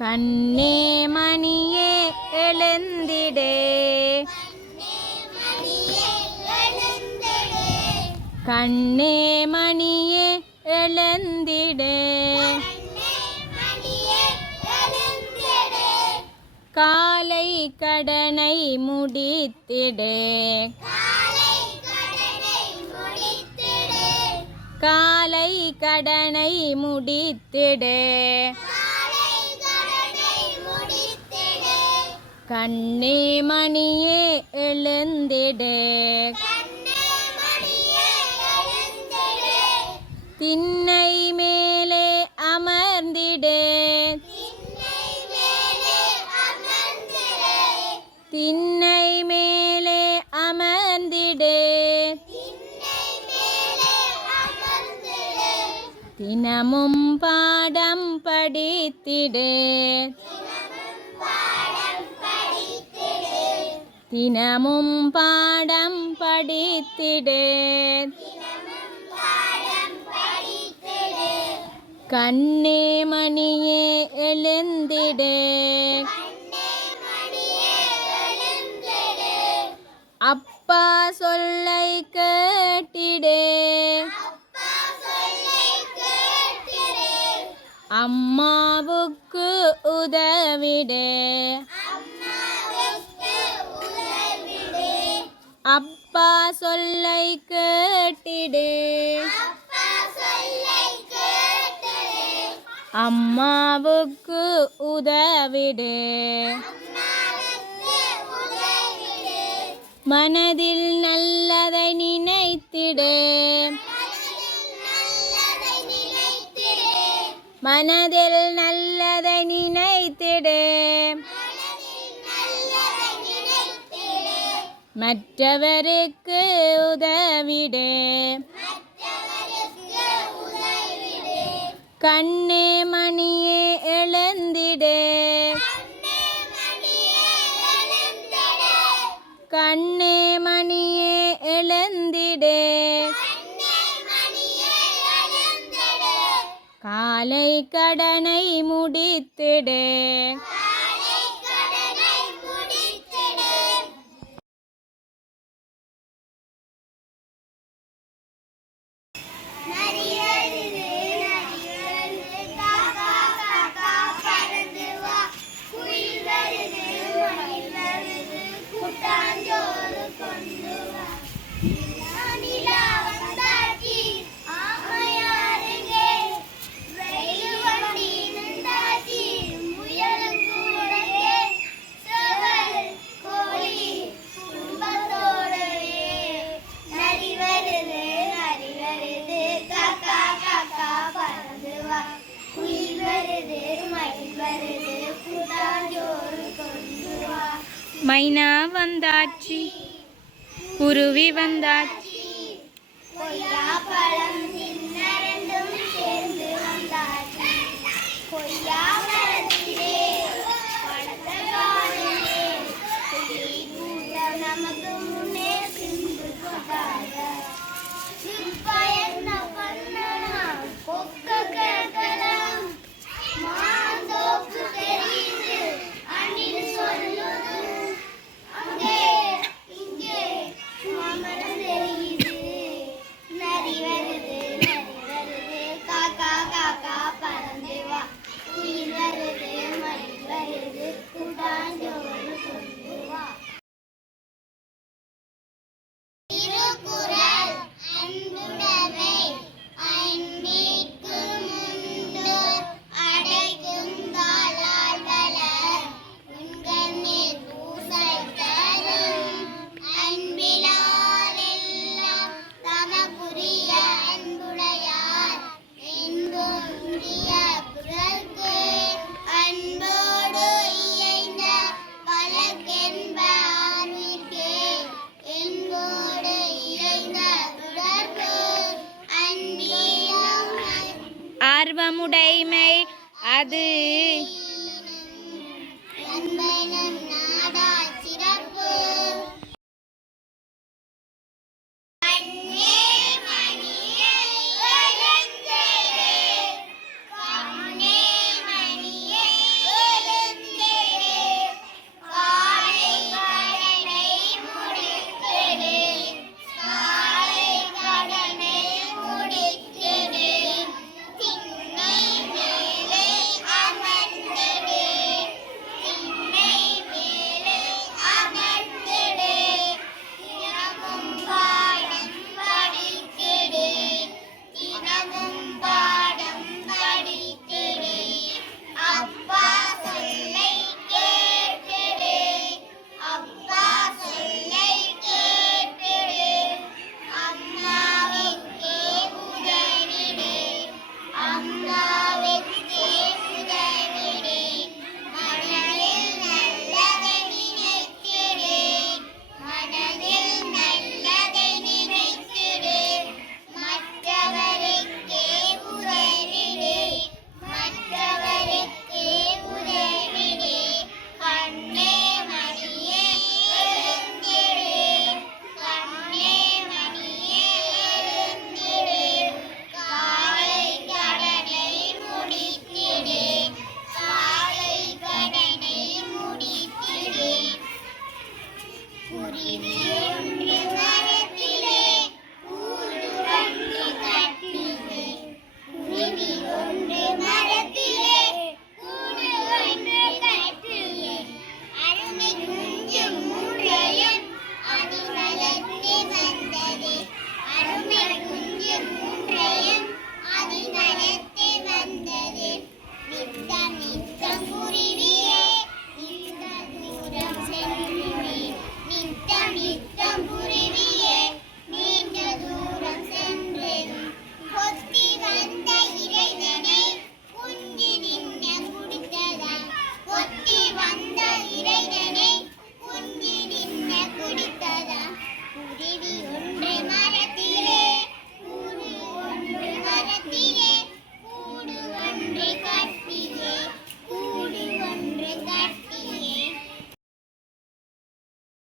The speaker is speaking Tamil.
கண்ணே மணியே எழுந்திடே, கண்ணே மணியே எழுந்திடே, காலை கடனை முடித்திடே, காலை கடனை முடித்திடே, கண்ணே மணியே எழுந்திடே, திண்ணை மேலே அமர்ந்திடே, திண்ணை மேலே அமர்ந்திடே, தினமும் பாடம் படித்திடே, தினமும் பாடம் படித்திடே, கண்ணே மணியே எழுந்திடே, அப்பா சொல்லை கேட்டிடே, அம்மாவுக்கு உதவிடே, அப்பா சொல்லை கேட்டிடே, அம்மாவுக்கு உதவிடே, மனதில் நல்லதை நினைத்திடே, மனதில் நல்லதை நினைத்திடே, மற்றவருக்கு உதவிடே, கண்ணே மணியே எழுந்திடே, கண்ணே மணியே எழுந்திடே, காலை கடனை முடித்திடே, மைனா வந்தாச்சி, குருவி வந்தாச்சி, கொய்யா பழம் தின்ன ரெண்டும் சேர்ந்து வந்தாச்சி, கொய்யா மரத்திலே பழத்த காணலே, கிளி கூட்டம் நமக்கு முன்னே சிந்து கொண்டாட, சிப்பா என்ன பண்ணலாம் கொக்க கேட்கலாம், மாந்தோப்பு தெரியுது அண்ணின்னு சொல்லுது, அங்கே இங்கே மாமரம் தெரியுது, நரி வருது காக்கா காக்கா பறந்து வா, குயில் வருது மயில் வருது கூட்டாஞ்சோறு கொண்டு வா. திருக்குறள் அன்புடைமை அன்பிற்கு முண்டு அடைக்கும் தாளால் வளர் உண்கண்ணில் பூசை தரும் அன்பிலார் எல்லாம் தமக்குரிய அன்புடையார் என்புடைய குறள்க்கு அன்போடு இயைந்த வழக்கென்ப ஆர்விற்கே என்போடு இயைந்த குறள்க்கு அன்பிலும் ஆர்வமுடைமை அது